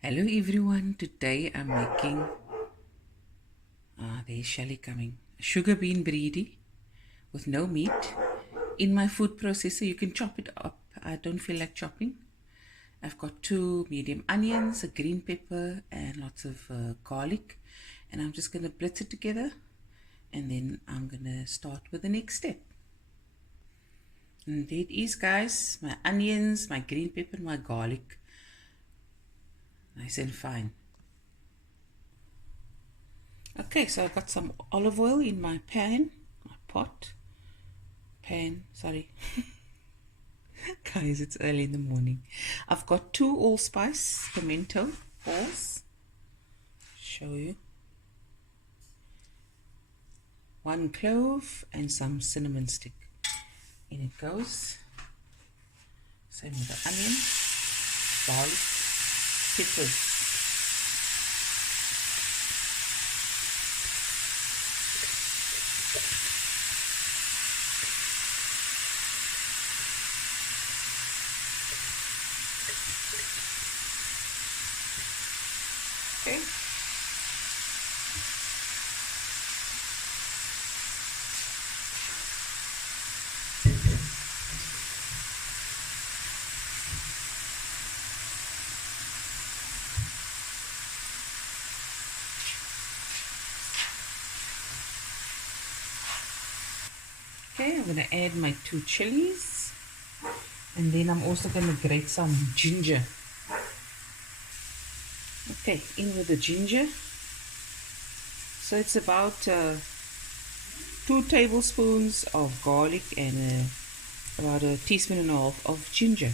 Hello everyone, today I'm making, there's Shelly coming, sugar bean biryani with no meat. In my food processor, you can chop it up. I don't feel like chopping. I've got 2 medium onions, a green pepper and lots of garlic. And I'm just going to blitz it together and then I'm going to start with the next step. And there it is, guys, my onions, my green pepper, my garlic. Nice and fine. Okay, so I've got some olive oil in my pan, my pan, sorry. Guys, it's early in the morning. I've got 2 allspice pimento balls. Show you. 1 clove and some cinnamon stick. In it goes. Same with the onion, garlic, peppers. Okay. Okay, I'm going to add my 2 chilies and then I'm also going to grate some ginger. Okay, in with the ginger. So it's about 2 tablespoons of garlic and about a teaspoon and a half of ginger.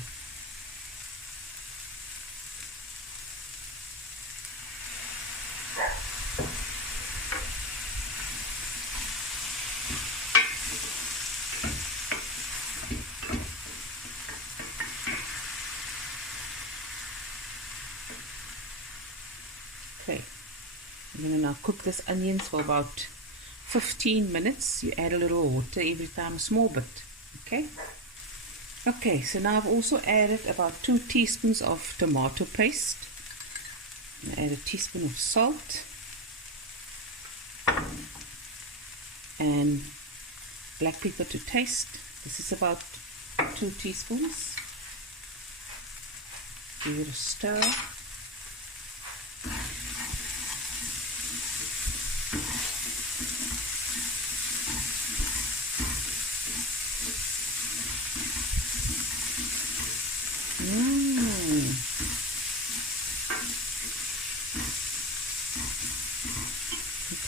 Okay, I'm going to now cook this onions for about 15 minutes. You add a little water every time, a small bit. Okay. Okay, so now I've also added about 2 teaspoons of tomato paste. I'm going to add a teaspoon of salt and black pepper to taste. This is about 2 teaspoons. Give it a stir.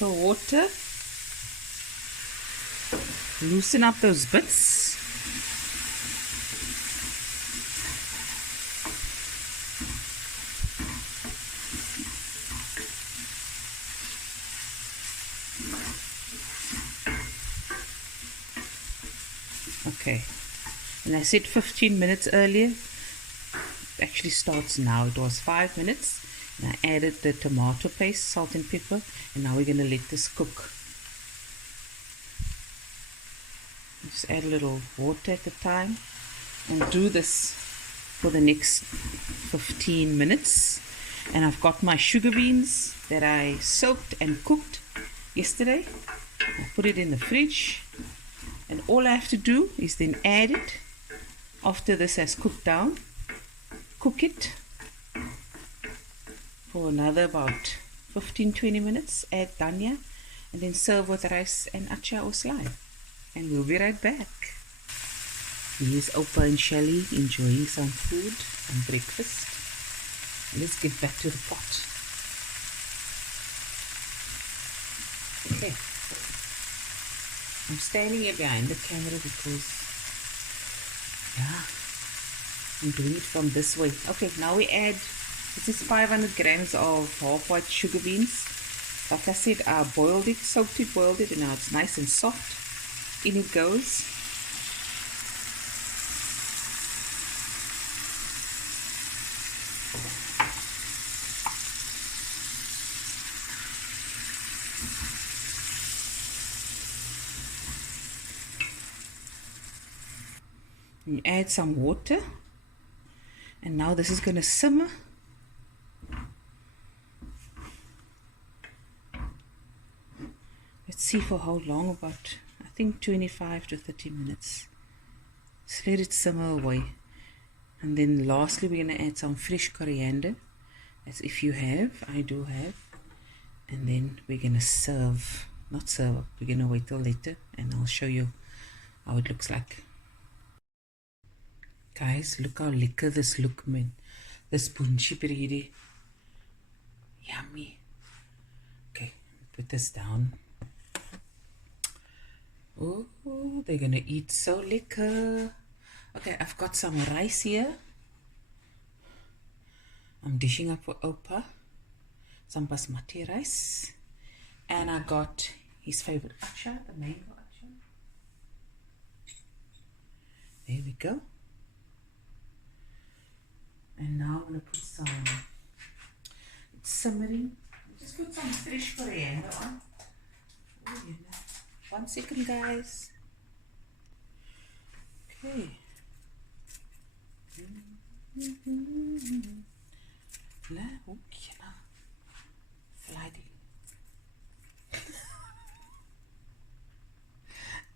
Little water. Loosen up those bits. Okay, and I said 15 minutes earlier. It actually starts now. It was 5 minutes. And I added the tomato paste, salt and pepper, and now we're going to let this cook. Just add a little water at the time and do this for the next 15 minutes. And I've got my sugar beans that I soaked and cooked yesterday. I put it in the fridge, and all I have to do is then add it after this has cooked down. Cook it for another about 15-20 minutes. Add dhania and then serve with rice and acha or slime. And we'll be right back. Here's Opa and Shelly enjoying some food and breakfast. Let's get back to the pot. Okay. I'm standing here behind the camera because, I'm doing it from this way. Okay, now we add, this is 500 grams of half white sugar beans. Like I said, I boiled it, soaked it, boiled it, and now it's nice and soft. In it goes. You add some water, and now this is going to simmer Let's see for how long, about I think 25 to 30 minutes. Just let it simmer away. And then lastly, we're going to add some fresh coriander. As if you have, I do have. And then we're going to serve. Not serve up, we're going to wait till later and I'll show you how it looks like. Guys, look how lekker this look, man. This bunchi biryani. Yummy. Okay, put this down. Oh, they're gonna eat so lekker. Okay, I've got some rice here. I'm dishing up for Opa. Some basmati rice. And I got his favorite acha, the mango acha. There we go. And now I'm going to put some, it's simmering. Just put some fresh coriander on. Oh, you know. 1 second, guys. Okay. Sliding.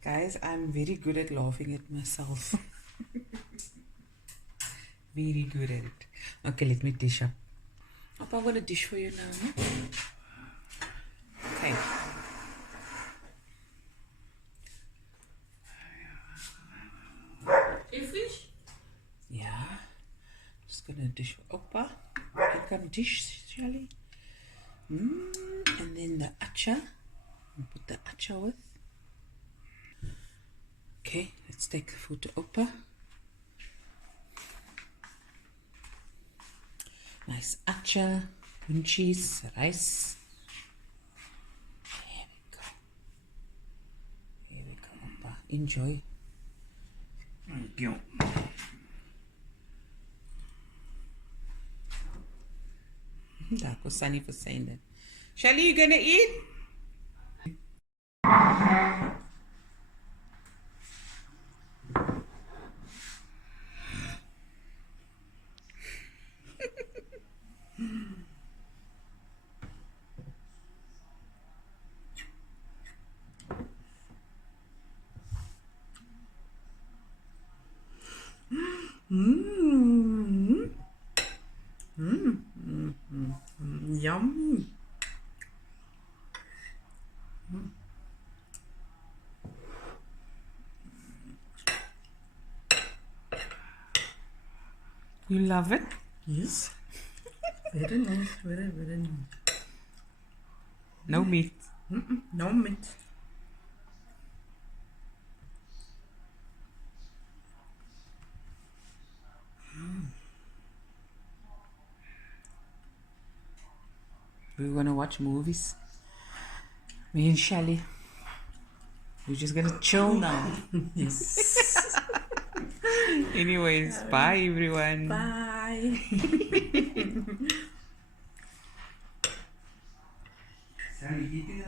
Guys, I'm very good at laughing at myself. Very good at it. Okay, let me dish up. Papa, I'm going to dish for you now. No? Okay. You fish? Yeah. Just going to dish for Opa. You can dish, Charlie. And then the acha. Put the acha with. Okay, let's take the food to Opa. Nice acha, bunchies, rice. There we go. There we go, Opa. Enjoy. Thank you. That was Sunny for saying that. Shelly, you gonna eat? Yummy. You love it? Yes. Very nice. Very, very nice. No meat. No meat. We're gonna watch movies. Me and Shelly. We're just gonna chill now. Yes. Anyways, bye everyone. Bye. Sorry, eating